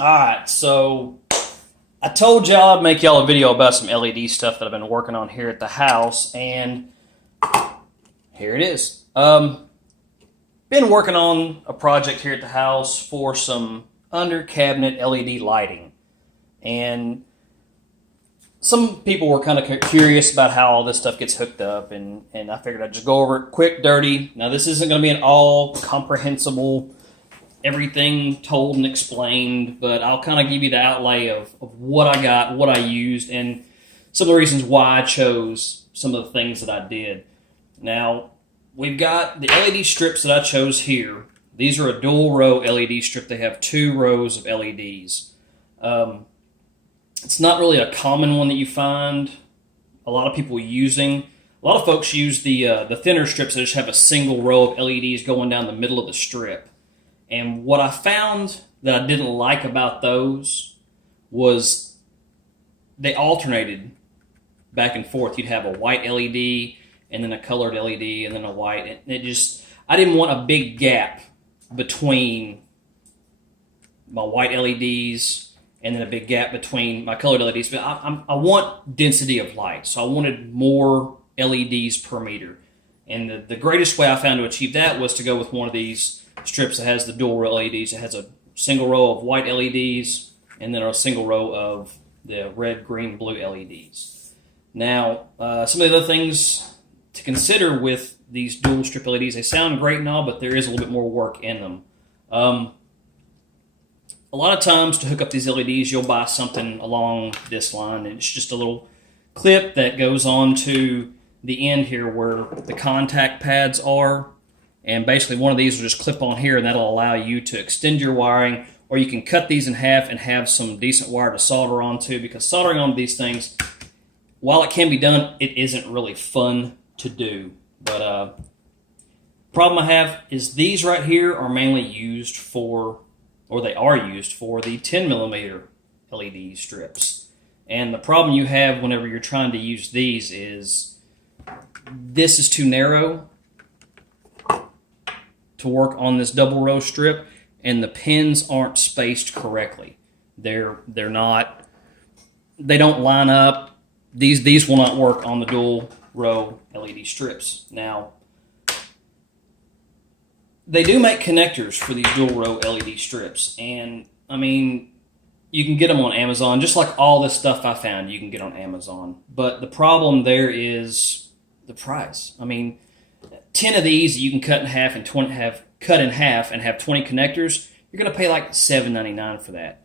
Alright, so I told y'all I'd make y'all a video about some LED stuff that I've been working on here at the house, and here it is. Been working on a project here at the house for some under cabinet LED lighting, and some people were kind of curious about how all this stuff gets hooked up, and I figured I'd just go over it quick, dirty. Now this isn't going to be an all comprehensible everything told and explained, but I'll kind of give you the outlay of what I got, what I used, and some of the reasons why I chose some of the things that I did. Now, we've got the LED strips that I chose here. These are a dual row LED strip. They have 2 rows of LEDs. It's not really a common one that you find a lot of people using. A lot of folks use the thinner strips that just have a single row of LEDs going down the middle of the strip. And what I found that I didn't like about those was they alternated back and forth. You'd have a white LED and then a colored LED and then a white. I didn't want a big gap between my white LEDs and then a big gap between my colored LEDs. But I want density of light, so I wanted more LEDs per meter. And the greatest way I found to achieve that was to go with one of these strips that has the dual row LEDs. It has a single row of white LEDs and then a single row of the red, green, blue LEDs. Now, some of the other things to consider with these dual strip LEDs, they sound great and all, but there is a little bit more work in them. A lot of times to hook up these LEDs, you'll buy something along this line, and it's just a little clip that goes on to the end here where the contact pads are. And basically one of these will just clip on here, and that'll allow you to extend your wiring, or you can cut these in half and have some decent wire to solder onto, because soldering onto these things, while it can be done, it isn't really fun to do. But problem I have is these right here are mainly used for, or they are used for, the 10mm LED strips. And the problem you have whenever you're trying to use these is this is too narrow to work on this double row strip, and the pins aren't spaced correctly. They don't line up. These will not work on the dual row LED strips. Now, they do make connectors for these dual row LED strips, and I mean, you can get them on Amazon, just like all this stuff I found you can get on Amazon. But the problem there is the price. I mean, 10 of these you can cut in half and have 20 connectors, you're going to pay like $7.99 for that.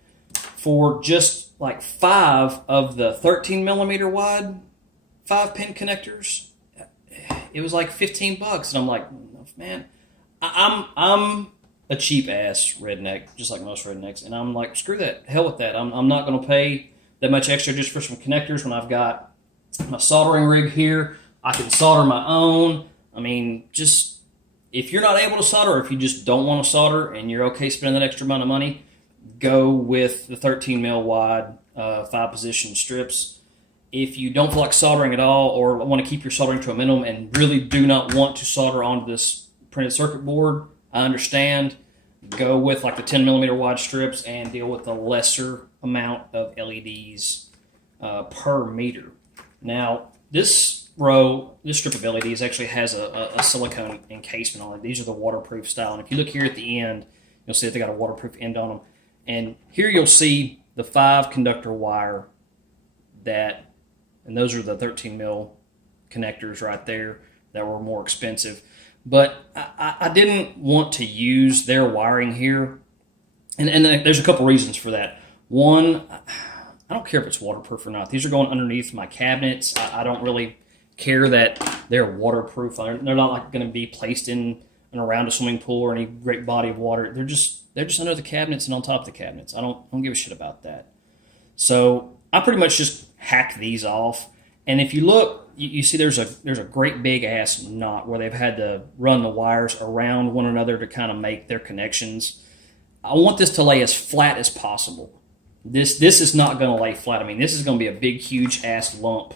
For just like 5 of the 13mm wide 5-pin connectors, it was like $15, and I'm like, man, I'm a cheap ass redneck, just like most rednecks, and I'm like, screw that, hell with that. I'm not going to pay that much extra just for some connectors when I've got my soldering rig here. I can solder my own. I mean, just if you're not able to solder, or if you just don't want to solder and you're okay spending that extra amount of money, go with the 13mm wide 5-position strips. If you don't feel like soldering at all, or want to keep your soldering to a minimum and really do not want to solder onto this printed circuit board, I understand. Go with like the 10mm wide strips and deal with a lesser amount of LEDs per meter. Now, this strip of LEDs actually has a silicone encasement on it. These are the waterproof style. And if you look here at the end, you'll see that they got a waterproof end on them. And here you'll see the 5-conductor wire and those are the 13mm connectors right there that were more expensive. But I didn't want to use their wiring here. And there's a couple reasons for that. One, I don't care if it's waterproof or not. These are going underneath my cabinets. I don't really care that they're waterproof. They're not like going to be placed in and around a swimming pool or any great body of water. They're just under the cabinets and on top of the cabinets. I don't give a shit about that. So I pretty much just hack these off. And if you look, you see there's a great big ass knot where they've had to run the wires around one another to kind of make their connections. I want this to lay as flat as possible. This is not going to lay flat. I mean, this is going to be a big, huge ass lump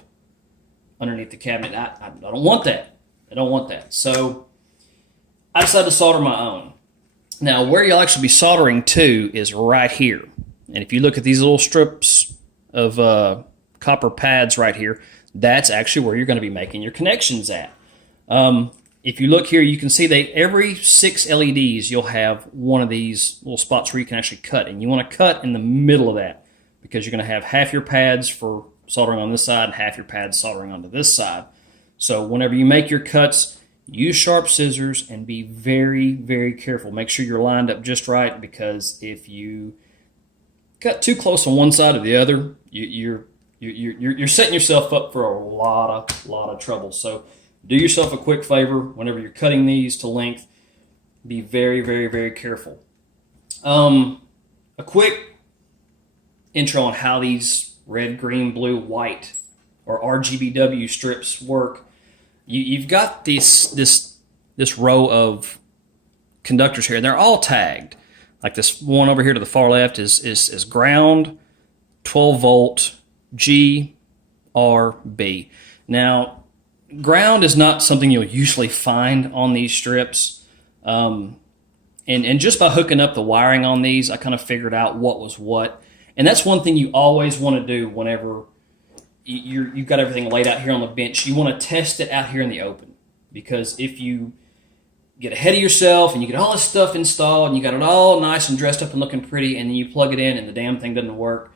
underneath the cabinet. I don't want that. I don't want that. So I decided to solder my own. Now, where you'll actually be soldering to is right here. And if you look at these little strips of copper pads right here, that's actually where you're going to be making your connections at. If you look here, you can see that every 6 LEDs, you'll have one of these little spots where you can actually cut. And you want to cut in the middle of that because you're going to have half your pads for soldering on this side and half your pads soldering onto this side. So whenever you make your cuts, use sharp scissors and be very, very careful. Make sure you're lined up just right, because if you cut too close on one side or the other, you're setting yourself up for a lot of trouble. So do yourself a quick favor whenever you're cutting these to length. Be very, very, very careful. A quick intro on how these red, green, blue, white, or RGBW strips work. You've got this row of conductors here, and they're all tagged. Like this one over here to the far left is ground, 12 volt, G, R, B. Now, ground is not something you'll usually find on these strips. And just by hooking up the wiring on these, I kind of figured out what was what. And that's one thing you always want to do whenever you've got everything laid out here on the bench. You want to test it out here in the open. Because if you get ahead of yourself and you get all this stuff installed and you got it all nice and dressed up and looking pretty, and then you plug it in and the damn thing doesn't work,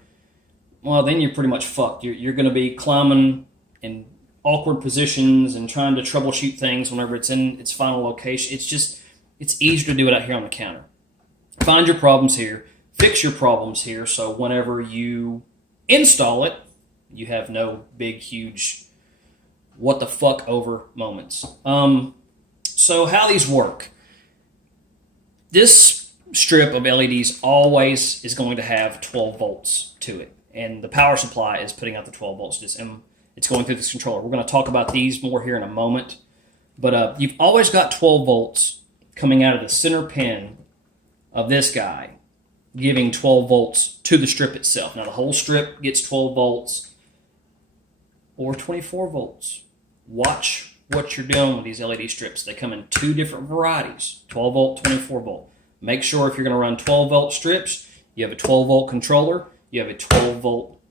well, then you're pretty much fucked. You're going to be climbing in awkward positions and trying to troubleshoot things whenever it's in its final location. It's easier to do it out here on the counter. Find your problems here. Fix your problems here, so whenever you install it, you have no big, huge what the fuck over moments. So how these work. This strip of LEDs always is going to have 12 volts to it. And the power supply is putting out the 12 volts. And it's going through this controller. We're going to talk about these more here in a moment. But you've always got 12 volts coming out of the center pin of this guy, giving 12 volts to the strip itself. Now the whole strip gets 12 volts or 24 volts. Watch what you're doing with these LED strips. They come in 2 different varieties, 12 volt, 24 volt. Make sure if you're going to run 12 volt strips, you have a 12 volt controller, you have a 12 volt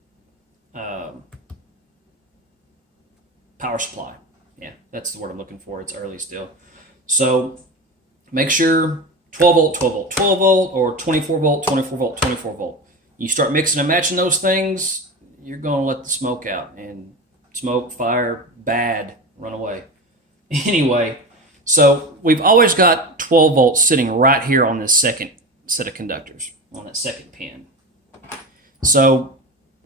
power supply. Yeah, that's the word I'm looking for. It's early still. So make sure 12 volt, 12 volt, 12 volt, or 24 volt, 24 volt, 24 volt. You start mixing and matching those things, you're going to let the smoke out. And smoke, fire, bad, run away. Anyway, so we've always got 12 volts sitting right here on this second set of conductors, on that second pin. So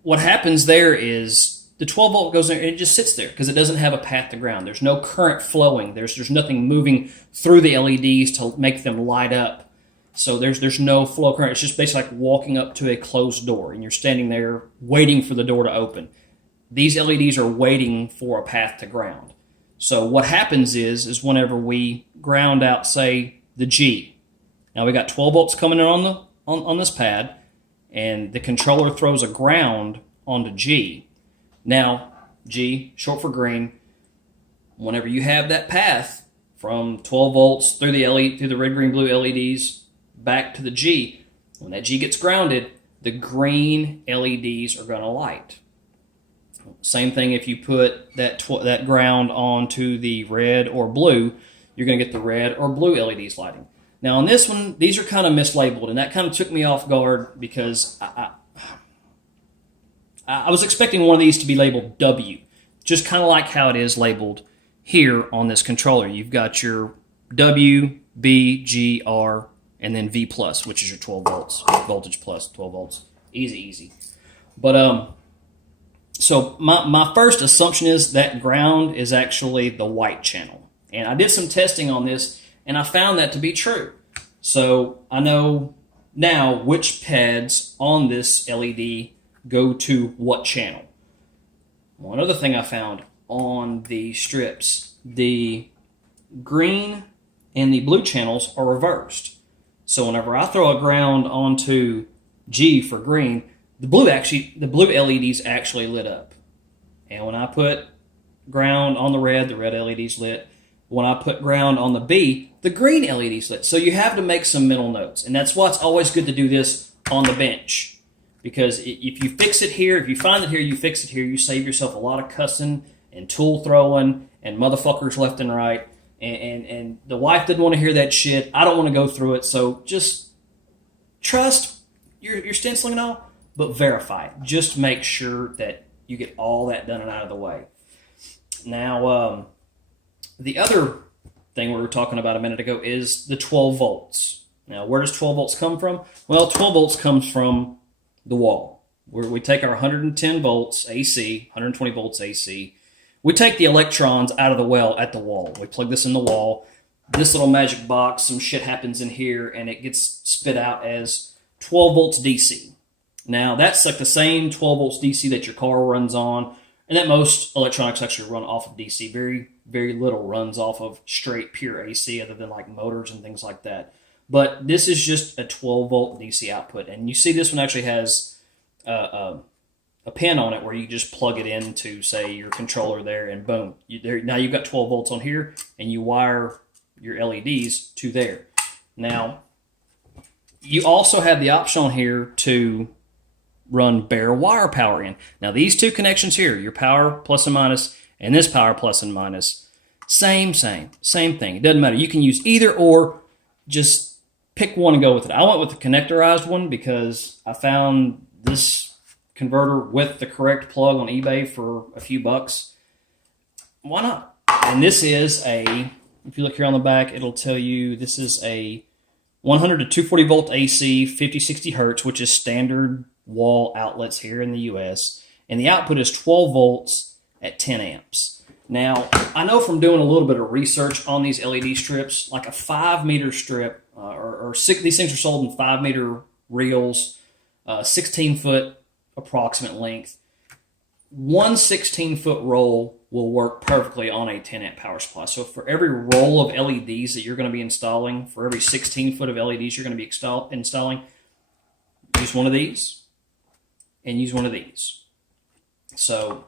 what happens there is the 12 volt goes there and it just sits there because it doesn't have a path to ground. There's no current flowing. There's nothing moving through the LEDs to make them light up. So there's no flow current. It's just basically like walking up to a closed door and you're standing there waiting for the door to open. These LEDs are waiting for a path to ground. So what happens is whenever we ground out, say, the G. Now we got 12 volts coming in on this pad, and the controller throws a ground onto G. Now, G, short for green, whenever you have that path from 12 volts through the red, green, blue LEDs back to the G, when that G gets grounded, the green LEDs are going to light. Same thing if you put that ground onto the red or blue, you're going to get the red or blue LEDs lighting. Now on this one, these are kind of mislabeled, and that kind of took me off guard because I was expecting one of these to be labeled W, just kind of like how it is labeled here on this controller. You've got your W, B, G, R, and then V+, which is your 12 volts, voltage plus 12 volts. Easy. But so my first assumption is that ground is actually the white channel. And I did some testing on this, and I found that to be true. So I know now which pads on this LED go to what channel. One other thing I found on the strips, the green and the blue channels are reversed. So whenever I throw a ground onto G for green, the blue LEDs actually lit up. And when I put ground on the red LEDs lit. When I put ground on the B, the green LEDs lit. So you have to make some mental notes. And that's why it's always good to do this on the bench. because if you fix it here, if you find it here, you fix it here, you save yourself a lot of cussing and tool throwing and motherfuckers left and right. And the wife didn't want to hear that shit. I don't want to go through it. So just trust your stenciling and all, but verify it. Just make sure that you get all that done and out of the way. Now, the other thing we were talking about a minute ago is the 12 volts. Now, where does 12 volts come from? Well, 12 volts comes from the wall. Where we take our 110 volts AC, 120 volts AC. We take the electrons out of the well at the wall. We plug this in the wall. This little magic box, some shit happens in here, and it gets spit out as 12 volts DC. Now, that's like the same 12 volts DC that your car runs on, and that most electronics actually run off of DC. Very, very little runs off of straight, pure AC, other than like motors and things like that. But this is just a 12 volt DC output. And you see this one actually has a pin on it where you just plug it into, say, your controller there, and boom. Now you've got 12 volts on here, and you wire your LEDs to there. Now, you also have the option on here to run bare wire power in. Now, these two connections here, your power plus and minus, and this power plus and minus, same thing. It doesn't matter. You can use either or, just pick one and go with it. I went with the connectorized one because I found this converter with the correct plug on eBay for a few bucks. Why not? And this is a, if you look here on the back, it'll tell you this is a 100 to 240 volt AC, 50-60 hertz, which is standard wall outlets here in the US. And the output is 12 volts at 10 amps. Now, I know from doing a little bit of research on these LED strips, like a 5-meter strip, these things are sold in 5-meter reels, 16-foot approximate length. One 16-foot roll will work perfectly on a 10-amp power supply. So for every roll of LEDs that you're going to be installing, for every 16-foot of LEDs you're going to be installing, use one of these and use one of these. So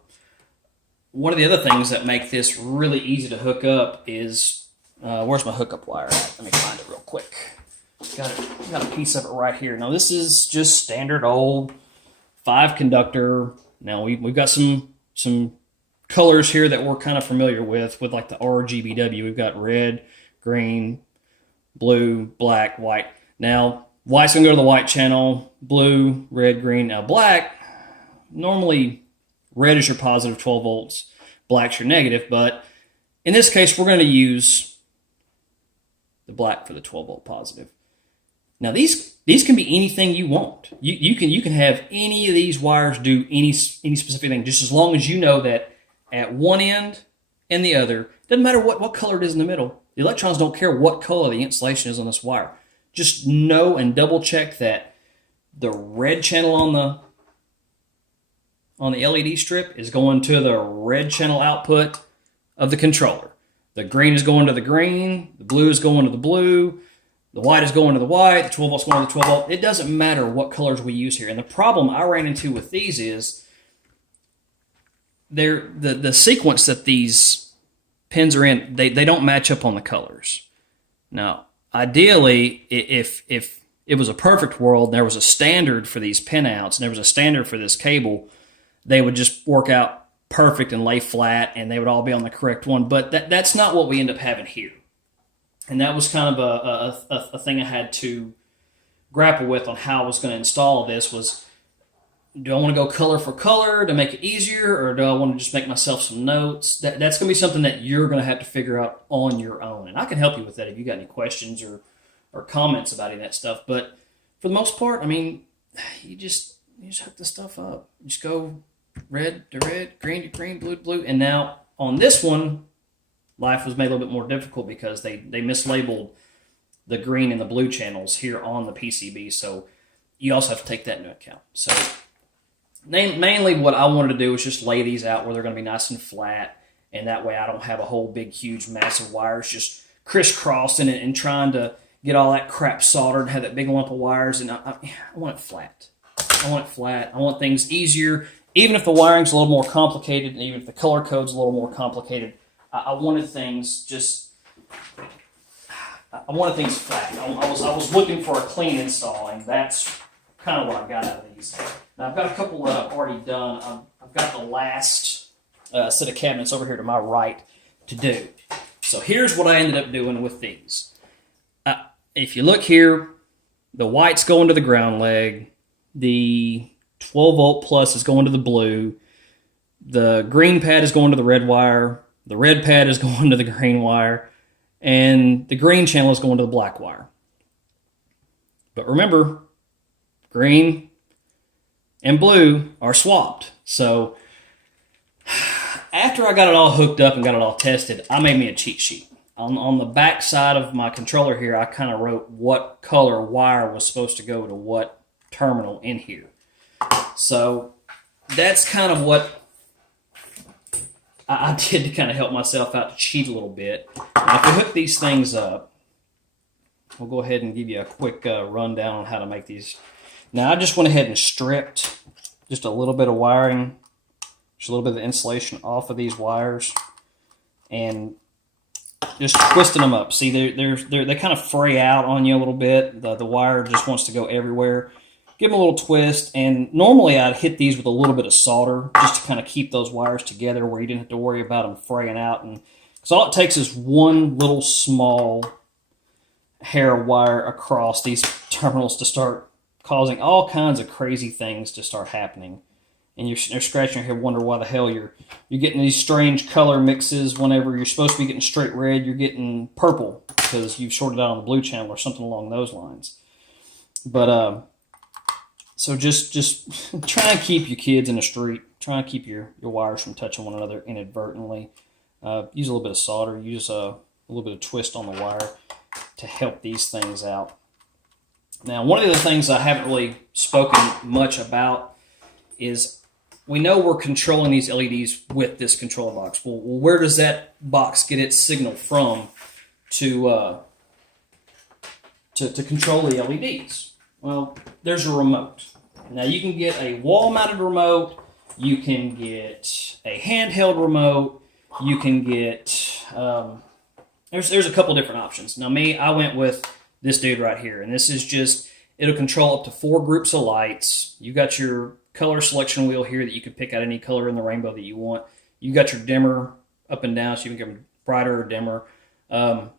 one of the other things that make this really easy to hook up is, where's my hookup wire at? Let me find it real quick. Got a piece of it right here. Now this is just standard old 5-conductor. Now we've got some colors here that we're kind of familiar with like the RGBW. We've got red, green, blue, black, white. Now white's gonna go to the white channel, blue, red, green. Now black, normally red is your positive 12 volts, black's your negative, but in this case we're going to use the black for the 12 volt positive. Now these can be anything you want. You can have any of these wires do any specific thing, just as long as you know that at one end and the other, doesn't matter what color it is in the middle, the electrons don't care what color the insulation is on this wire. Just know and double check that the red channel on the LED strip is going to the red channel output of the controller. The green is going to the green, the blue is going to the blue, the white is going to the white, the 12 volt's going to the 12 volt. It doesn't matter what colors we use here. And the problem I ran into with these is the sequence that these pins are in, they don't match up on the colors. Now, ideally, if it was a perfect world, there was a standard for these pinouts, and there was a standard for this cable, they would just work out perfect and lay flat, and they would all be on the correct one. But that's not what we end up having here. And that was kind of a thing I had to grapple with on how I was going to install this was, do I want to go color for color to make it easier, or do I want to just make myself some notes? That's going to be something that you're going to have to figure out on your own. And I can help you with that if you got any questions or comments about any of that stuff. But for the most part, I mean, you just hook the stuff up. You just go red to red, green to green, blue to blue. And now on this one, life was made a little bit more difficult because they mislabeled the green and the blue channels here on the PCB. So you also have to take that into account. So mainly what I wanted to do was just lay these out where they're going to be nice and flat. And that way I don't have a whole big, huge, massive wires just crisscrossing it and trying to get all that crap soldered and have that big lump of wires. And I want it flat. I want it flat. I want things easier. Even if the wiring's a little more complicated, and even if the color code's a little more complicated, I wanted things flat. I was looking for a clean install, and that's kind of what I got out of these. Now I've got a couple that I've already done. I've got the last set of cabinets over here to my right to do. So here's what I ended up doing with these. If you look here, the white's going to the ground leg. The 12 volt plus is going to the blue. The green pad is going to the red wire. The red pad is going to the green wire. And the green channel is going to the black wire. But remember, green and blue are swapped. So after I got it all hooked up and got it all tested, I made me a cheat sheet. On the back side of my controller here, I kind of wrote what color wire was supposed to go to what terminal in here. So that's kind of what I did to kind of help myself out to cheat a little bit. Now, if we hook these things up, we'll go ahead and give you a quick rundown on how to make these. Now, I just went ahead and stripped just a little bit of wiring, just a little bit of the insulation off of these wires, and just twisting them up. See, they kind of fray out on you a little bit. The wire just wants to go everywhere. Give them a little twist, and normally I'd hit these with a little bit of solder just to kind of keep those wires together where you didn't have to worry about them fraying out. And because all it takes is one little small hair wire across these terminals to start causing all kinds of crazy things to start happening. And you're scratching your head, wonder why the hell you're getting these strange color mixes. Whenever you're supposed to be getting straight red, you're getting purple because you've shorted out on the blue channel or something along those lines. But so just try and keep your kids in the street. Try and keep your wires from touching one another inadvertently. Use a little bit of solder. Use a little bit of twist on the wire to help these things out. Now, one of the other things I haven't really spoken much about is we know we're controlling these LEDs with this controller box. Well, where does that box get its signal from to control the LEDs? Well, there's a remote. Now, you can get a wall-mounted remote. You can get a handheld remote. You can get there's a couple different options. Now, I went with this dude right here, and this is just, it'll control up to 4 groups of lights. You got your color selection wheel here that you can pick out any color in the rainbow that you want. You got your dimmer up and down, so you can get them brighter or dimmer. M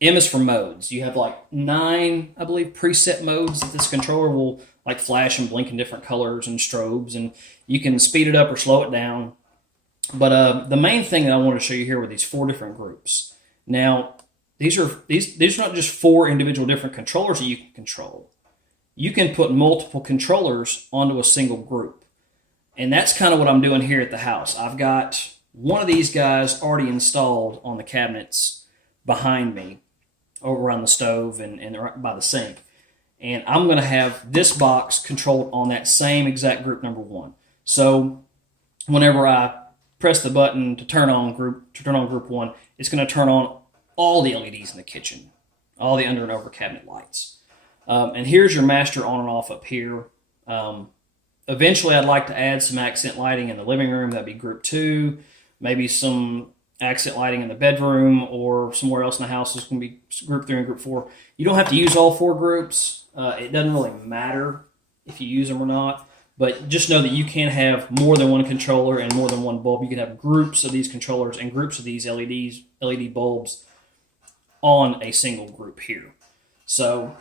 is for modes. You have like 9, I believe, preset modes that this controller will like flash and blink in different colors and strobes, and you can speed it up or slow it down. But the main thing that I want to show you here were these 4 different groups. Now, these are not just 4 individual different controllers that you can control. You can put multiple controllers onto a single group. And that's kind of what I'm doing here at the house. I've got one of these guys already installed on the cabinets behind me, over around the stove and by the sink. And I'm going to have this box controlled on that same exact group number 1. So whenever I press the button to turn on group 1, it's going to turn on all the LEDs in the kitchen, all the under and over cabinet lights. And here's your master on and off up here. Eventually, I'd like to add some accent lighting in the living room. That'd be group 2. Maybe some accent lighting in the bedroom or somewhere else in the house is going to be group 3 and group 4. You don't have to use all 4 groups. It doesn't really matter if you use them or not. But just know that you can have more than one controller and more than one bulb. You can have groups of these controllers and groups of these LED bulbs on a single group here. So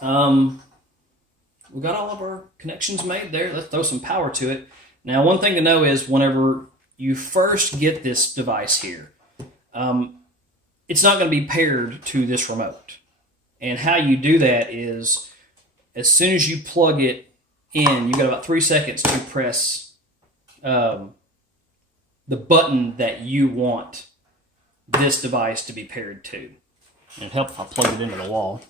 we got all of our connections made there. Let's throw some power to it. Now, one thing to know is whenever you first get this device here, it's not going to be paired to this remote. And how you do that is as soon as you plug it in, you got about 3 seconds to press the button that you want this device to be paired to. And it'd help if I plug it into the wall,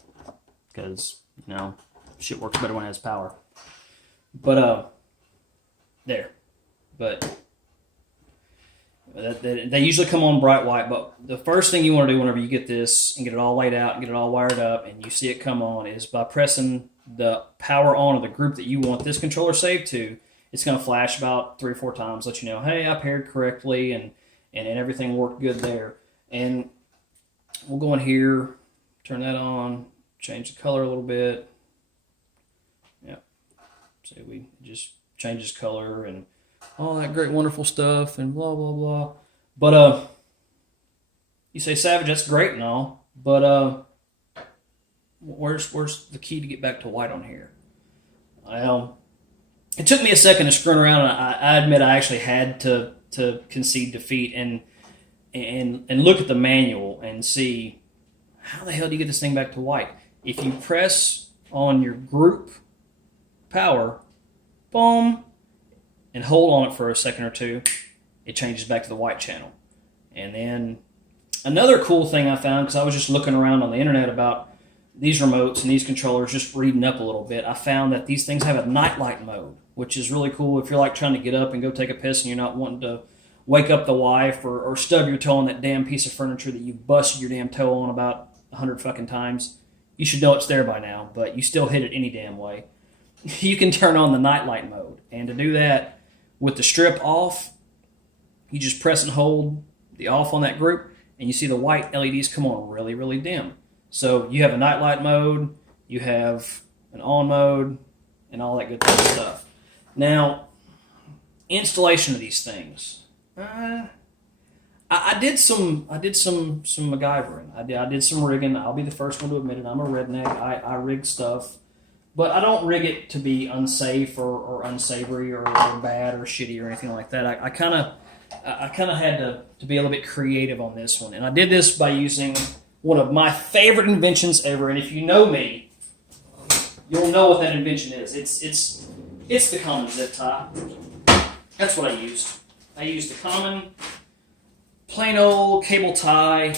because, you know, shit works better when it has power. But, there. But they usually come on bright white, but the first thing you want to do whenever you get this and get it all laid out and get it all wired up and you see it come on is by pressing the power on of the group that you want this controller saved to. It's going to flash about 3 or 4 times, let you know, hey, I paired correctly and everything worked good there. And we'll go in here, turn that on, change the color a little bit. Yep. See, we just changes color and all that great, wonderful stuff and blah, blah, blah. But, you say, Savage, that's great and all, but, where's the key to get back to white on here? Well, it took me a second to screw around, and I admit I actually had to concede defeat and look at the manual and see how the hell do you get this thing back to white. If you press on your group power, boom, and hold on it for a second or two, it changes back to the white channel. And then another cool thing I found, because I was just looking around on the internet about these remotes and these controllers, just reading up a little bit, I found that these things have a nightlight mode, which is really cool if you're like trying to get up and go take a piss and you're not wanting to wake up the wife or stub your toe on that damn piece of furniture that you busted your damn toe on about 100 fucking times. You should know it's there by now, but you still hit it any damn way. You can turn on the nightlight mode, and to do that with the strip off, you just press and hold the off on that group, and you see the white LEDs come on really, really dim. So you have a nightlight mode, you have an on mode, and all that good stuff. Now, installation of these things. I did some MacGyvering. I did some rigging. I'll be the first one to admit it. I'm a redneck. I rig stuff, but I don't rig it to be unsafe or unsavory or bad or shitty or anything like that. I kind of had to be a little bit creative on this one, and I did this by using one of my favorite inventions ever. And if you know me, you'll know what that invention is. It's the common zip tie. That's what I used. I used the common, plain old cable tie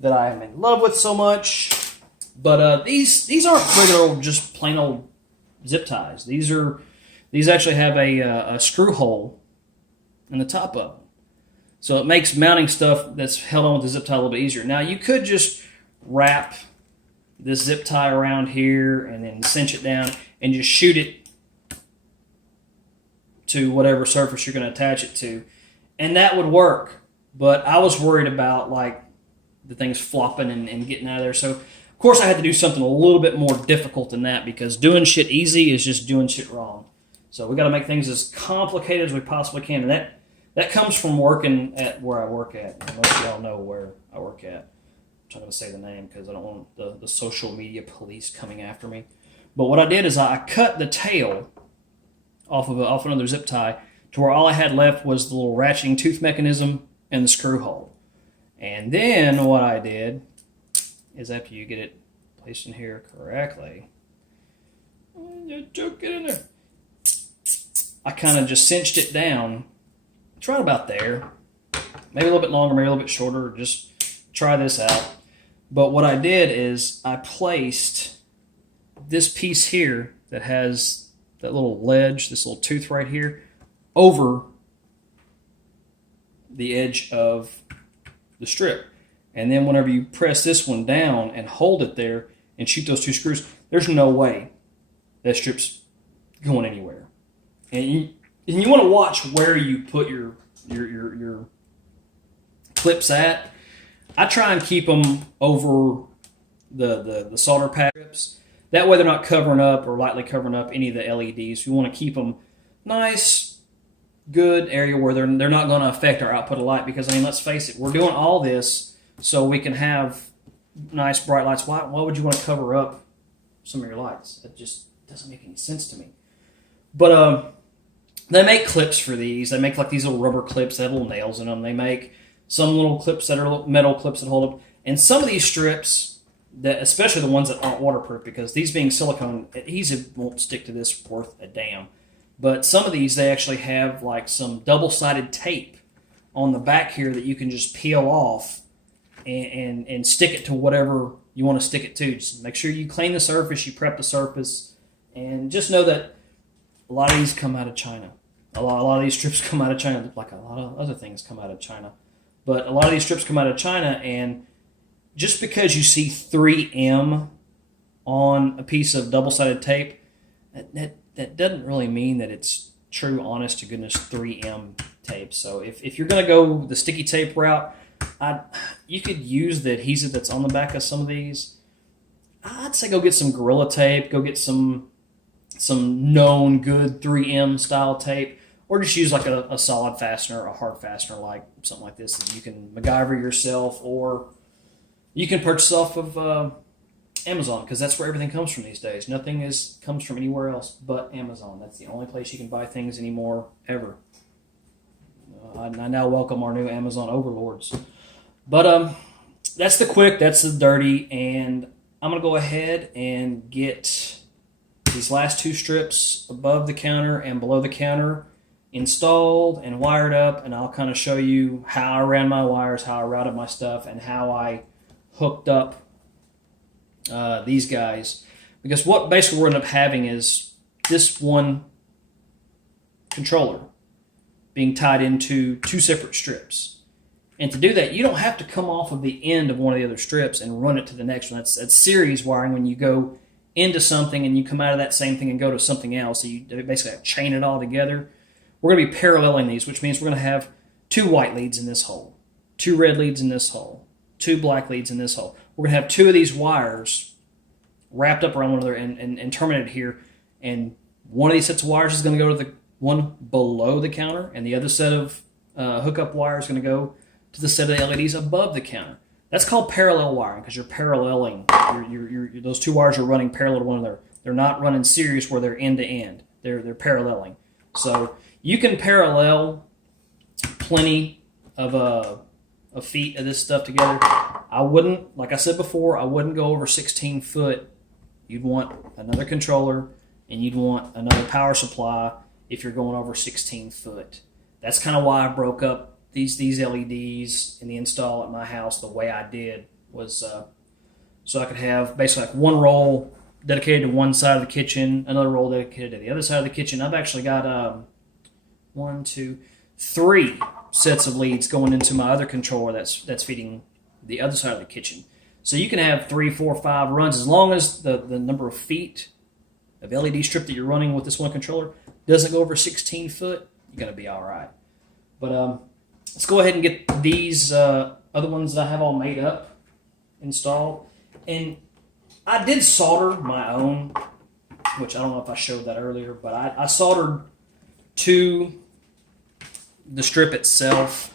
that I am in love with so much. But these aren't regular old, just plain old zip ties. These actually have a screw hole in the top of them. So it makes mounting stuff that's held on with the zip tie a little bit easier. Now, you could just wrap this zip tie around here and then cinch it down and just shoot it to whatever surface you're going to attach it to. And that would work. But I was worried about, like, the things flopping and getting out of there. So, of course, I had to do something a little bit more difficult than that, because doing shit easy is just doing shit wrong. So we got to make things as complicated as we possibly can. And that comes from working at where I work at. Most of y'all know where I work at. I'm not going to say the name because I don't want the social media police coming after me. But what I did is I cut the tail off another zip tie to where all I had left was the little ratcheting tooth mechanism and the screw hole. And then what I did is, after you get it placed in here correctly, get in there. I kind of just cinched it down. It's right about there. Maybe a little bit longer, maybe a little bit shorter. Just try this out. But what I did is I placed this piece here that has that little ledge, this little tooth right here, over the edge of the strip. And then whenever you press this one down and hold it there and shoot those two screws, there's no way that strip's going anywhere. And you want to watch where you put your clips at. I try and keep them over the solder pad strips. That way they're not covering up or lightly covering up any of the LEDs. We want to keep them nice, good area where they're not going to affect our output of light. Because, I mean, let's face it, we're doing all this so we can have nice bright lights. Why would you want to cover up some of your lights? It just doesn't make any sense to me. But they make clips for these. They make like these little rubber clips that have little nails in them. They make some little clips that are metal clips that hold up. And some of these strips, that, especially the ones that aren't waterproof, because these being silicone, adhesive won't stick to this worth a damn. But some of these, they actually have like some double-sided tape on the back here that you can just peel off and stick it to whatever you want to stick it to. Just make sure you clean the surface, you prep the surface, and just know that a lot of these come out of China. A lot of these strips come out of China, like a lot of other things come out of China. But a lot of these strips come out of China, and just because you see 3M on a piece of double-sided tape, that doesn't really mean that it's true, honest to goodness 3M tape. So if you're going to go the sticky tape route, you could use the adhesive that's on the back of some of these. I'd say go get some Gorilla Tape, go get some some known good 3M style tape, or just use like a solid fastener, a hard fastener, like something like this that you can MacGyver yourself, or you can purchase off of Amazon, because that's where everything comes from these days. Nothing comes from anywhere else but Amazon. That's the only place you can buy things anymore, ever. I now welcome our new Amazon overlords. But that's the quick, that's the dirty, and I'm going to go ahead and get these last two strips above the counter and below the counter installed and wired up, and I'll kind of show you how I ran my wires, how I routed my stuff, and how I hooked up these guys. Because what basically we're going to end up having is this one controller being tied into two separate strips. And to do that, you don't have to come off of the end of one of the other strips and run it to the next one. That's series wiring. When you go into something and you come out of that same thing and go to something else, so you basically have to chain it all together. We're going to be paralleling these, which means we're going to have two white leads in this hole, two red leads in this hole, two black leads in this hole. We're going to have two of these wires wrapped up around one another and terminated here. And one of these sets of wires is going to go to the one below the counter, and the other set of hookup wire is going to go to the set of LEDs above the counter. That's called parallel wiring, because you're paralleling. Those two wires are running parallel to one another. They're not running series where they're end to end. They're paralleling. So you can parallel plenty of feet of this stuff together. I wouldn't, like I said before, I wouldn't go over 16 foot. You'd want another controller, and you'd want another power supply if you're going over 16 foot. That's kind of why I broke up these LEDs in the install at my house the way I did, was so I could have basically like one roll dedicated to one side of the kitchen, another roll dedicated to the other side of the kitchen. I've actually got 1, 2, 3 sets of leads going into my other controller that's feeding the other side of the kitchen. So you can have 3, 4, 5 runs, as long as the number of feet of LED strip that you're running with this one controller doesn't go over 16 foot, you're going to be all right. But let's go ahead and get these other ones that I have all made up installed. And I did solder my own, which I don't know if I showed that earlier, but I soldered to the strip itself,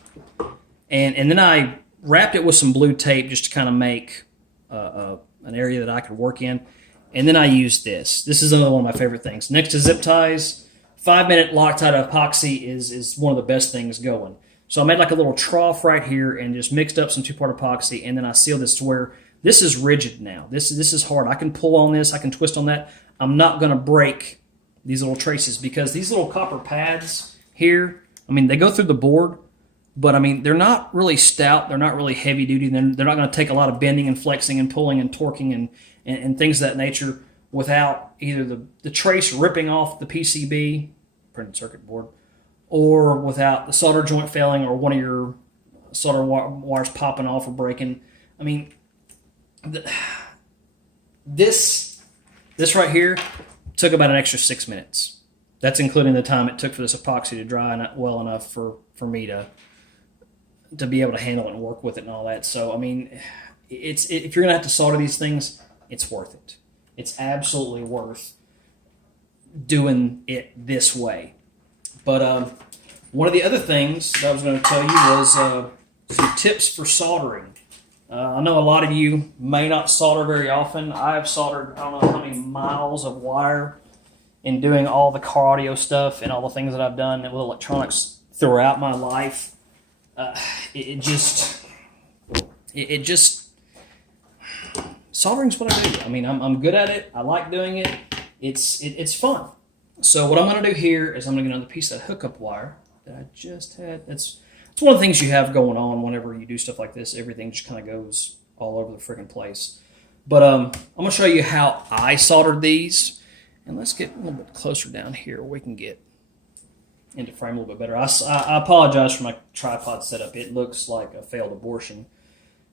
and then I wrapped it with some blue tape just to kind of make an area that I could work in. And then I used this. This is another one of my favorite things. Next to zip ties, 5-minute Loctite epoxy is one of the best things going. So I made like a little trough right here and just mixed up some 2-part epoxy, and then I sealed this to where this is rigid now. This is hard. I can pull on this. I can twist on that. I'm not going to break these little traces, because these little copper pads here, I mean, they go through the board, but I mean, they're not really stout. They're not really heavy duty. They're not going to take a lot of bending and flexing and pulling and torquing and things of that nature without either the trace ripping off the PCB, printed circuit board, or without the solder joint failing or one of your solder wires popping off or breaking. I mean, this right here took about an extra 6 minutes. That's including the time it took for this epoxy to dry well enough for me to be able to handle it and work with it and all that. So, I mean, if you're going to have to solder these things, it's worth it. It's absolutely worth doing it this way. But one of the other things that I was going to tell you was some tips for soldering. I know a lot of you may not solder very often. I've soldered, I don't know how many miles of wire in doing all the car audio stuff and all the things that I've done with electronics throughout my life. Soldering's what I do. I mean, I'm good at it. I like doing it. It's fun. So what I'm going to do here is I'm going to get another piece of that hookup wire that I just had. It's one of the things you have going on whenever you do stuff like this. Everything just kind of goes all over the friggin' place. But I'm going to show you how I soldered these. And let's get a little bit closer down here where we can get into frame a little bit better. I apologize for my tripod setup. It looks like a failed abortion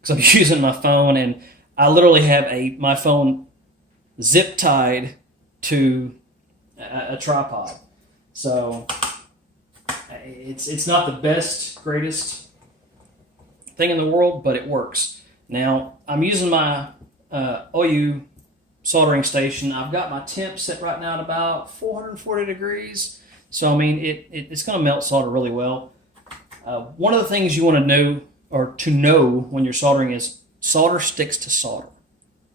because I'm using my phone, and I literally have my phone zip tied to a tripod. So it's not the best, greatest thing in the world, but it works. Now, I'm using my OU soldering station. I've got my temp set right now at about 440 degrees. So, I mean, it's going to melt solder really well. One of the things you want to know, or to know when you're soldering, is solder sticks to solder.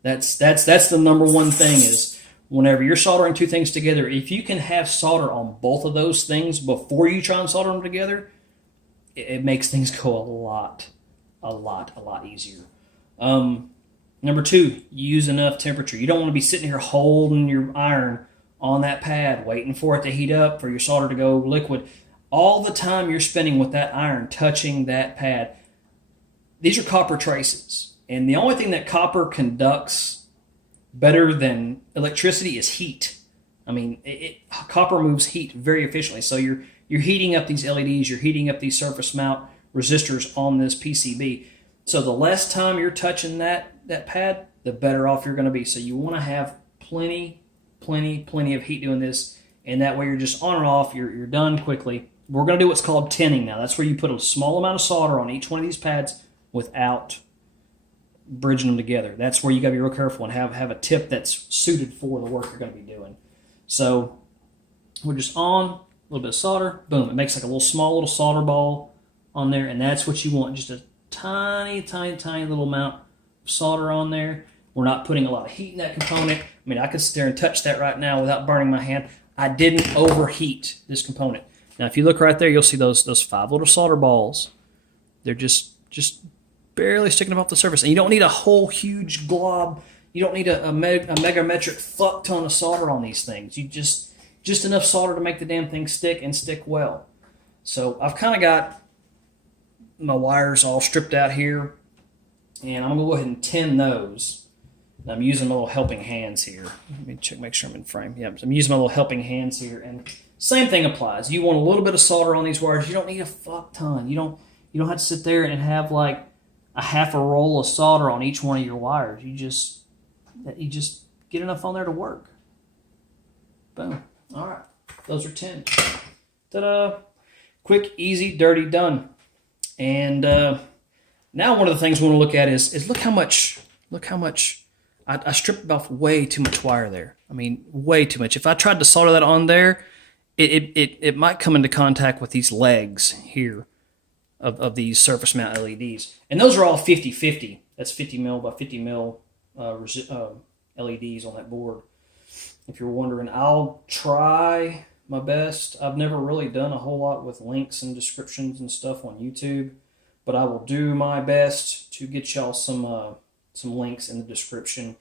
That's the number one thing is whenever you're soldering two things together, if you can have solder on both of those things before you try and solder them together, it makes things go a lot easier. Number two, use enough temperature. You don't want to be sitting here holding your iron on that pad, waiting for it to heat up, for your solder to go liquid. All the time you're spending with that iron touching that pad, these are copper traces. And the only thing that copper conducts better than electricity is heat. I mean, copper moves heat very efficiently. So you're heating up these LEDs, you're heating up these surface mount resistors on this PCB. So the less time you're touching that pad, the better off you're going to be. So you want to have plenty of heat doing this, and that way you're just on and off, you're done quickly. We're going to do what's called tinning now. That's where you put a small amount of solder on each one of these pads without bridging them together. That's where you got to be real careful and have a tip that's suited for the work you're going to be doing. So we're just on a little bit of solder, boom, it makes like a small little solder ball on there, and that's what you want, just a tiny little amount of solder on there. We're not putting a lot of heat in that component. I mean, I could sit there and touch that right now without burning my hand. I didn't overheat this component. Now, if you look right there, you'll see those 5 little solder balls. They're just barely sticking up off the surface. And you don't need a whole huge glob. You don't need a megametric fuck ton of solder on these things. You just enough solder to make the damn thing stick and stick well. So I've kind of got my wires all stripped out here, and I'm going to go ahead and tin those. And I'm using my little helping hands here. Let me check, make sure I'm in frame. Yeah, I'm using my little helping hands here, and same thing applies. You want a little bit of solder on these wires. You don't need a fuck ton. You don't have to sit there and have like a half a roll of solder on each one of your wires. You just get enough on there to work. Boom. All right, those are 10. Ta-da! Quick, easy, dirty, done. And now one of the things we want to look at is look how much I stripped off way too much wire there. I mean, way too much. If I tried to solder that on there, it might come into contact with these legs here of these surface mount LEDs. And those are all 50-50. That's 50 mil by 50 mil LEDs on that board. If you're wondering, I'll try my best. I've never really done a whole lot with links and descriptions and stuff on YouTube, but I will do my best to get y'all some links in the description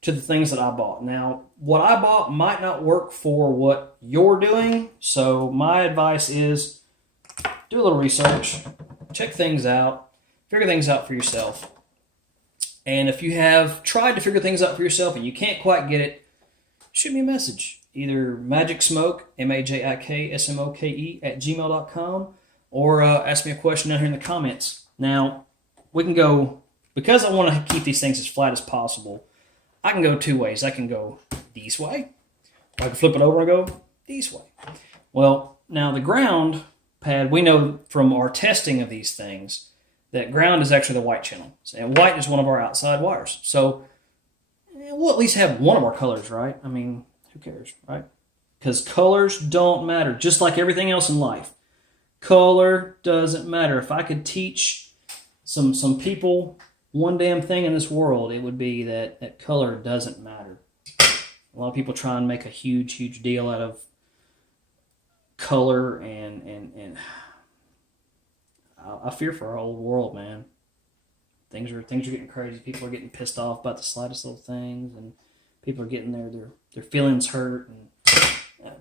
to the things that I bought. Now, what I bought might not work for what you're doing, so my advice is do a little research, check things out, figure things out for yourself. And if you have tried to figure things out for yourself and you can't quite get it, shoot me a message. Either MajikSmoke, MAJIKSMOKE @gmail.com, or ask me a question down here in the comments. Now, we can go, because I want to keep these things as flat as possible, I can go two ways. I can go this way, or I can flip it over and go this way. Well, now the ground pad, we know from our testing of these things that ground is actually the white channel. And white is one of our outside wires. So we'll at least have one of our colors, right? I mean, who cares, right? Because colors don't matter, just like everything else in life. Color doesn't matter. If I could teach some people one damn thing in this world, it would be that color doesn't matter. A lot of people try and make a huge deal out of color, and I fear for our whole world, man. Things are getting crazy. People are getting pissed off about the slightest little things, and people are getting their feelings hurt, and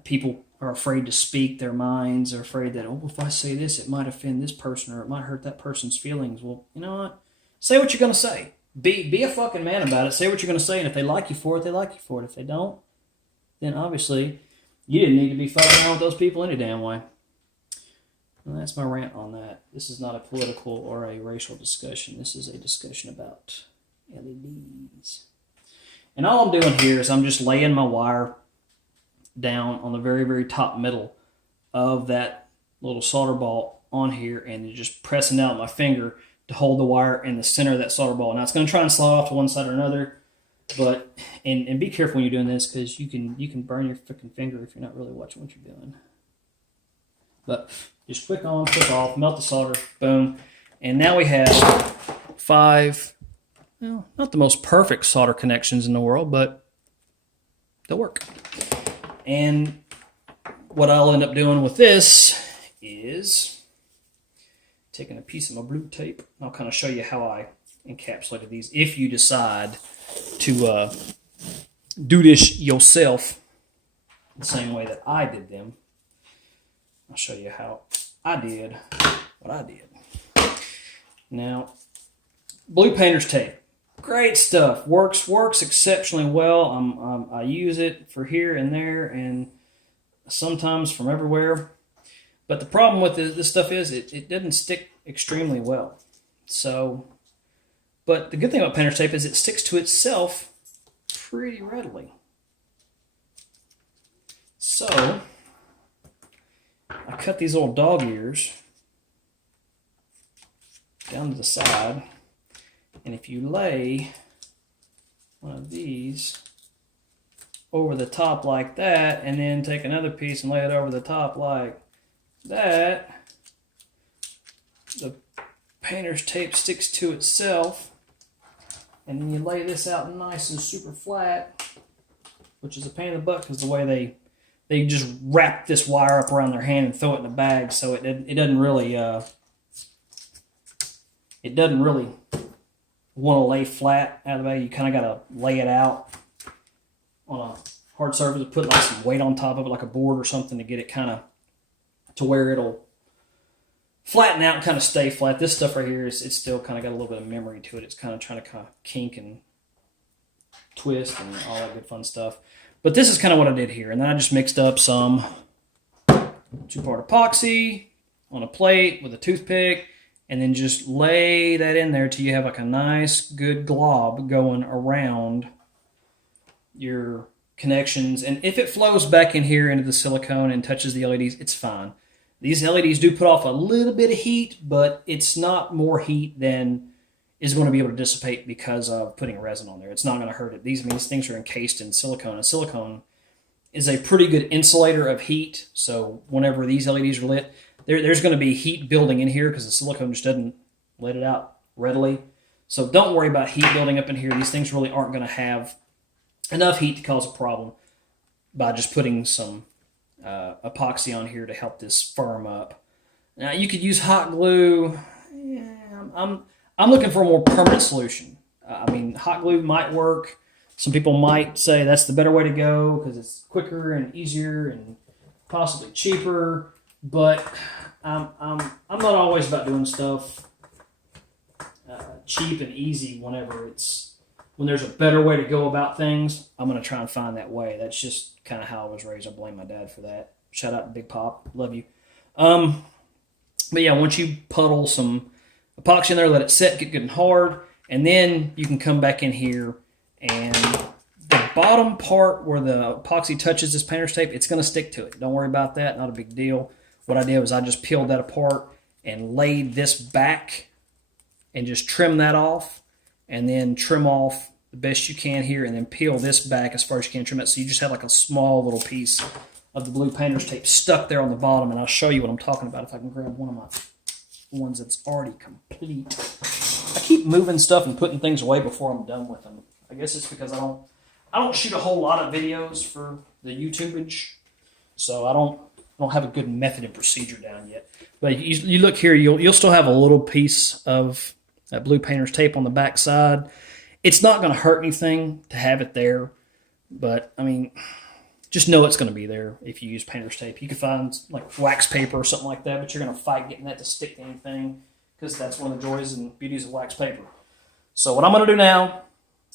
people are afraid to speak their minds. They're afraid that, oh, if I say this, it might offend this person, or it might hurt that person's feelings. Well, you know what? Say what you're going to say. Be a fucking man about it. Say what you're going to say, and if they like you for it, they like you for it. If they don't, then obviously you didn't need to be fighting around with those people any damn way. And that's my rant on that. This is not a political or a racial discussion. This is a discussion about LEDs. And all I'm doing here is I'm just laying my wire down on the very, very top middle of that little solder ball on here, and just pressing down with my finger to hold the wire in the center of that solder ball. Now, it's going to try and slide off to one side or another. But and be careful when you're doing this, because you can burn your freaking finger if you're not really watching what you're doing. But just click on, click off, melt the solder, boom. And now we have 5, well, not the most perfect solder connections in the world, but they'll work. And what I'll end up doing with this is taking a piece of my blue tape. I'll kind of show you how I encapsulated these if you decide to do this yourself the same way that I did them. I'll show you how I did what I did. Now, blue painter's tape, great stuff. Works exceptionally well. I use it for here and there, and sometimes from everywhere. But the problem with this stuff is it doesn't stick extremely well. So, but the good thing about painter's tape is it sticks to itself pretty readily. So, I cut these little dog ears down to the side, and if you lay one of these over the top like that, and then take another piece and lay it over the top like that, the painter's tape sticks to itself. And then you lay this out nice and super flat, which is a pain in the butt, because the way they just wrap this wire up around their hand and throw it in a bag, so it doesn't really want to lay flat out of the bag. You kind of got to lay it out on a hard surface, put like some weight on top of it, like a board or something, to get it kind of to where it'll flatten out and kind of stay flat. This stuff right here it's still kind of got a little bit of memory to it. It's kind of trying to kink and twist and all that good fun stuff. But this is kind of what I did here. And then I just mixed up some 2-part epoxy on a plate with a toothpick, and then just lay that in there till you have like a nice good glob going around your connections. And if it flows back in here into the silicone and touches the LEDs, it's fine. These LEDs do put off a little bit of heat, but it's not more heat than is going to be able to dissipate because of putting resin on there. It's not going to hurt it. These things are encased in silicone, and silicone is a pretty good insulator of heat. So whenever these LEDs are lit, there's going to be heat building in here because the silicone just doesn't let it out readily. So don't worry about heat building up in here. These things really aren't going to have enough heat to cause a problem by just putting some epoxy on here to help this firm up. Now you could use hot glue. Yeah, I'm looking for a more permanent solution. I mean, hot glue might work. Some people might say that's the better way to go because it's quicker and easier and possibly cheaper. But I'm not always about doing stuff cheap and easy. When there's a better way to go about things, I'm going to try and find that way. That's just kind of how I was raised. I blame my dad for that. Shout out to Big Pop. Love you. But yeah, once you puddle some epoxy in there, let it set, get good and hard, and then you can come back in here, and the bottom part where the epoxy touches this painter's tape, it's going to stick to it. Don't worry about that. Not a big deal. What I did was I just peeled that apart and laid this back and just trim that off, and then trim off the best you can here, and then peel this back as far as you can, trim it. So you just have like a small little piece of the blue painter's tape stuck there on the bottom, and I'll show you what I'm talking about if I can grab one of my ones that's already complete. I keep moving stuff and putting things away before I'm done with them. I guess it's because I don't shoot a whole lot of videos for the YouTubeage, so I don't have a good method and procedure down yet. But you look here, you'll still have a little piece of that blue painter's tape on the back side. It's not going to hurt anything to have it there, but I mean, just know it's going to be there if you use painter's tape. You can find like wax paper or something like that, but you're going to fight getting that to stick to anything because that's one of the joys and beauties of wax paper. So what I'm going to do now,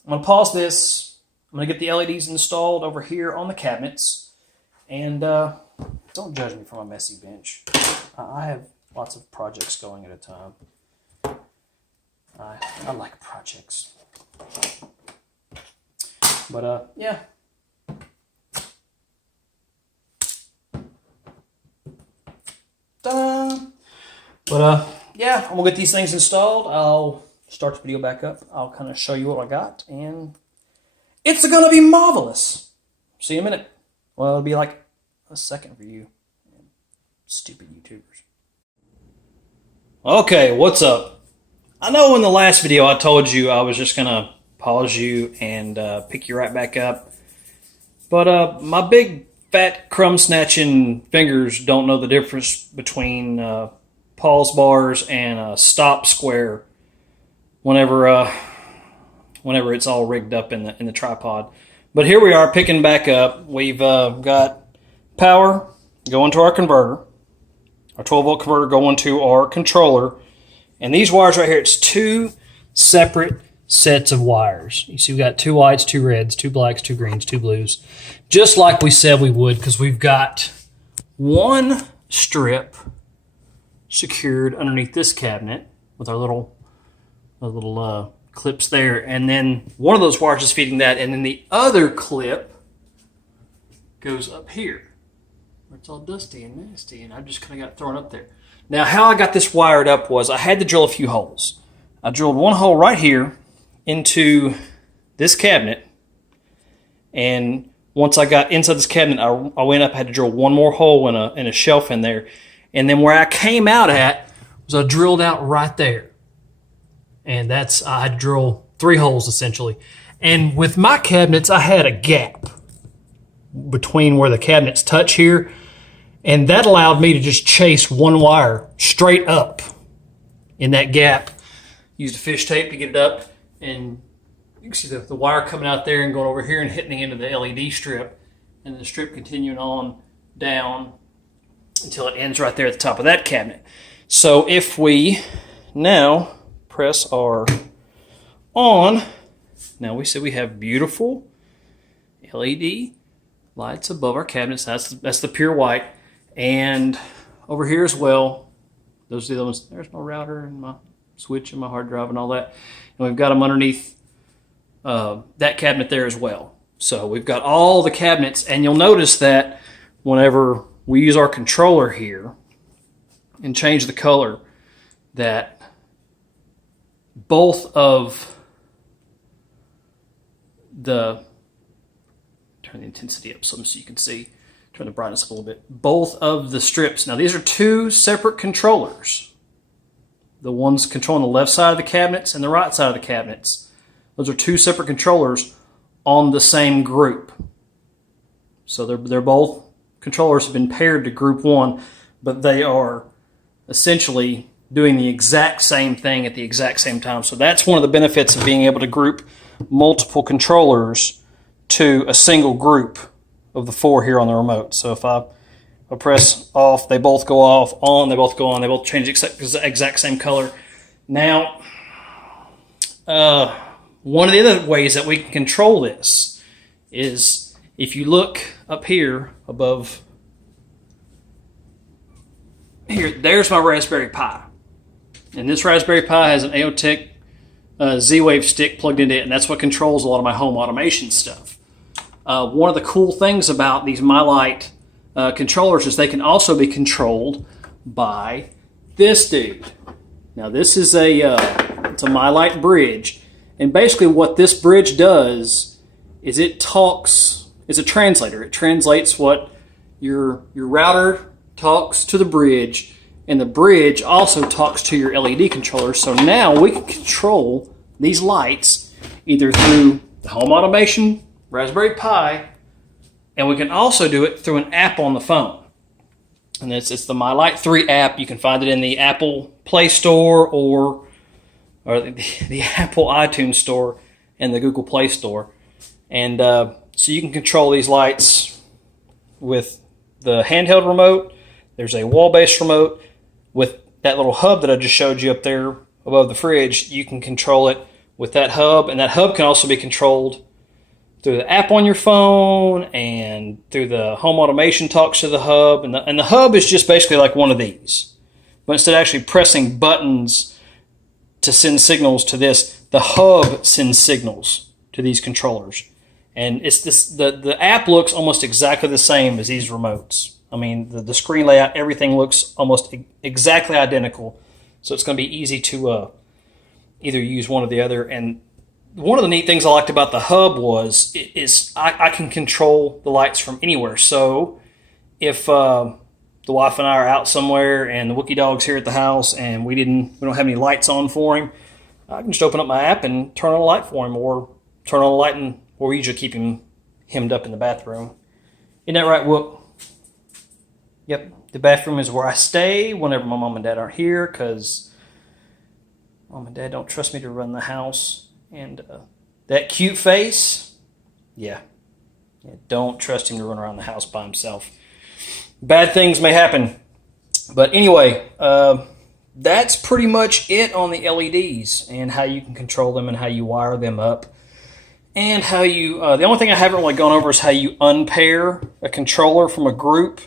I'm going to pause this. I'm going to get the LEDs installed over here on the cabinets, and don't judge me for my messy bench. I have lots of projects going at a time. I like projects. But yeah. Ta-da! But yeah, I'm gonna get these things installed. I'll start the video back up. I'll kind of show you what I got, and It's going to be marvelous. See you in a minute. Well, it'll be like a second for you. Stupid YouTubers. Okay, what's up? I know in the last video I told you I was just going to pause you and pick you right back up. But my big fat crumb snatching fingers don't know the difference between pause bars and a stop square whenever it's all rigged up in the tripod. But here we are picking back up. We've got power going to our converter, our 12-volt converter going to our controller, and these wires right here, it's two separate sets of wires. You see we got 2 whites, 2 reds, 2 blacks, 2 greens, 2 blues, just like we said we would, because we've got one strip secured underneath this cabinet with our little clips there, and then one of those wires is feeding that, and then the other clip goes up here where it's all dusty and nasty, and I just kind of got thrown up there. Now, how I got this wired up was I had to drill a few holes. I drilled one hole right here into this cabinet, and once I got inside this cabinet, I went up, I had to drill one more hole in a shelf in there, and then where I came out at was I drilled out right there. And I had to drill 3 holes essentially. And with my cabinets, I had a gap between where the cabinets touch here. And that allowed me to just chase one wire straight up in that gap. Used a fish tape to get it up. And you can see the wire coming out there and going over here and hitting into the LED strip. And the strip continuing on down until it ends right there at the top of that cabinet. So if we now press our on, now we see we have beautiful LED lights above our cabinets. That's the pure white. And over here as well, those are the ones. There's my router and my switch and my hard drive and all that. And we've got them underneath that cabinet there as well. So we've got all the cabinets, and you'll notice that whenever we use our controller here and change the color, that both of turn the intensity up some so you can see, turn the brightness up a little bit. Both of the strips, now these are 2 separate controllers. The ones controlling the left side of the cabinets and the right side of the cabinets. Those are 2 separate controllers on the same group. So they're both controllers have been paired to group 1, but they are essentially doing the exact same thing at the exact same time. So that's one of the benefits of being able to group multiple controllers to a single group of the 4 here on the remote. So if I press off, they both go off, on, they both go on, they both change the exact same color. Now, one of the other ways that we can control this is if you look up here above here, there's my Raspberry Pi. And this Raspberry Pi has an AOTech Z-Wave stick plugged into it, and that's what controls a lot of my home automation stuff. One of the cool things about these MiLight controllers is they can also be controlled by this dude. Now this is it's a MiLight bridge, and basically what this bridge does is it's a translator. It translates what your router talks to the bridge, and the bridge also talks to your LED controller. So now we can control these lights either through the home automation Raspberry Pi, and we can also do it through an app on the phone. And it's the MiLight 3 app. You can find it in the Apple Play Store or the Apple iTunes Store and the Google Play Store. And so you can control these lights with the handheld remote. There's a wall-based remote. With that little hub that I just showed you up there above the fridge, you can control it with that hub, and that hub can also be controlled through the app on your phone and through the home automation talks to the hub, and the hub is just basically like one of these. But instead of actually pressing buttons to send signals to this, the hub sends signals to these controllers. And it's the app looks almost exactly the same as these remotes. I mean, the screen layout, everything looks almost exactly identical. So it's going to be easy to either use one or the other. And one of the neat things I liked about the hub is I can control the lights from anywhere. So if the wife and I are out somewhere and the Wookie dog's here at the house and we don't have any lights on for him, I can just open up my app and turn on a light for him, or turn on a light where we usually keep him hemmed up in the bathroom. Isn't that right, Whoop? Yep, the bathroom is where I stay whenever my mom and dad aren't here, because Mom and Dad don't trust me to run the house. And that cute face, yeah, don't trust him to run around the house by himself. Bad things may happen. But anyway, that's pretty much it on the LEDs and how you can control them and how you wire them up. And how you, the only thing I haven't really gone over is how you unpair a controller from a group.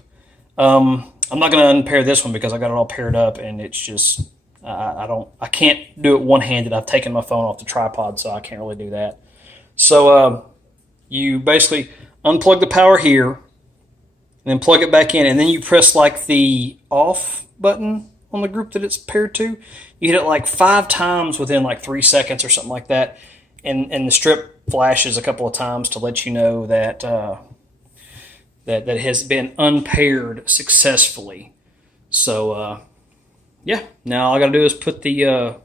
I'm not going to unpair this one because I got it all paired up, and it's just, I can't do it one-handed. I've taken my phone off the tripod, so I can't really do that. So you basically unplug the power here, and then plug it back in, and then you press like the off button on the group that it's paired to. You hit it like 5 times within like 3 seconds or something like that, and the strip flashes a couple of times to let you know that that it has been unpaired successfully. So yeah, now all I got to do is put the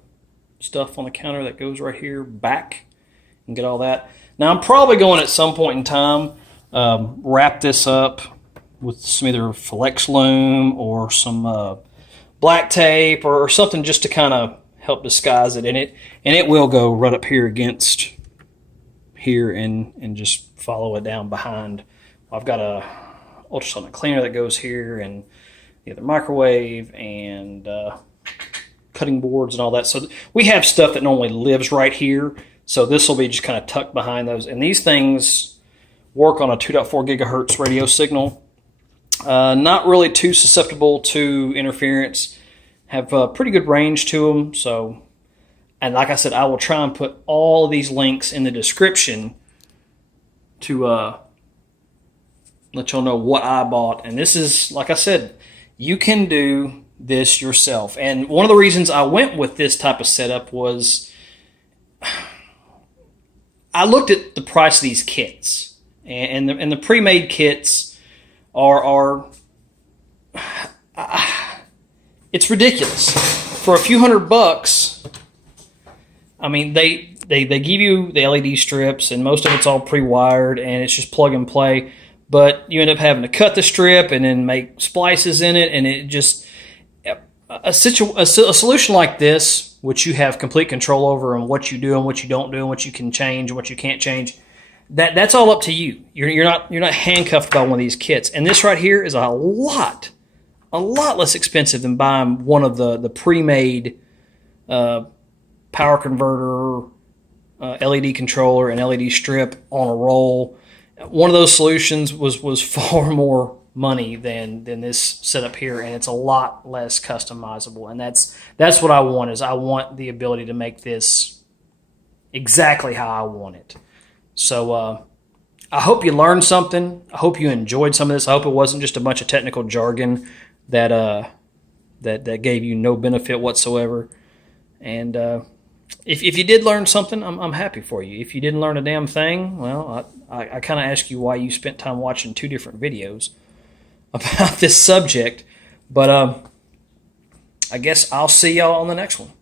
stuff on the counter that goes right here back and get all that. Now I'm probably going at some point in time wrap this up with some either Flex Loom or some black tape or something just to kind of help disguise it. And it will go right up here against here and just follow it down behind. I've got a ultrasonic cleaner that goes here, and the other microwave and cutting boards and all that. So we have stuff that normally lives right here. So this will be just kind of tucked behind those. And these things work on a 2.4 gigahertz radio signal. Not really too susceptible to interference. Have pretty good range to them. So, and like I said, I will try and put all of these links in the description to let y'all know what I bought. And this is, like I said, you can do this yourself. And one of the reasons I went with this type of setup was I looked at the price of these kits, and the pre-made kits are it's ridiculous. For a few $100, I mean, they give you the LED strips, and most of it's all pre-wired, and it's just plug and play. But you end up having to cut the strip and then make splices in it, and it just a solution like this, which you have complete control over, and what you do and what you don't do, and what you can change and what you can't change. That's all up to you. You're not handcuffed by one of these kits. And this right here is a lot less expensive than buying one of the pre-made power converter, LED controller, and LED strip on a roll. One of those solutions was far more money than this setup here, and it's a lot less customizable. And that's what I want. Is I want the ability to make this exactly how I want it. So I hope you learned something. I hope you enjoyed some of this. I hope it wasn't just a bunch of technical jargon that gave you no benefit whatsoever. And if you did learn something, I'm happy for you. If you didn't learn a damn thing, well, I kind of ask you why you spent time watching 2 different videos about this subject. But I guess I'll see y'all on the next one.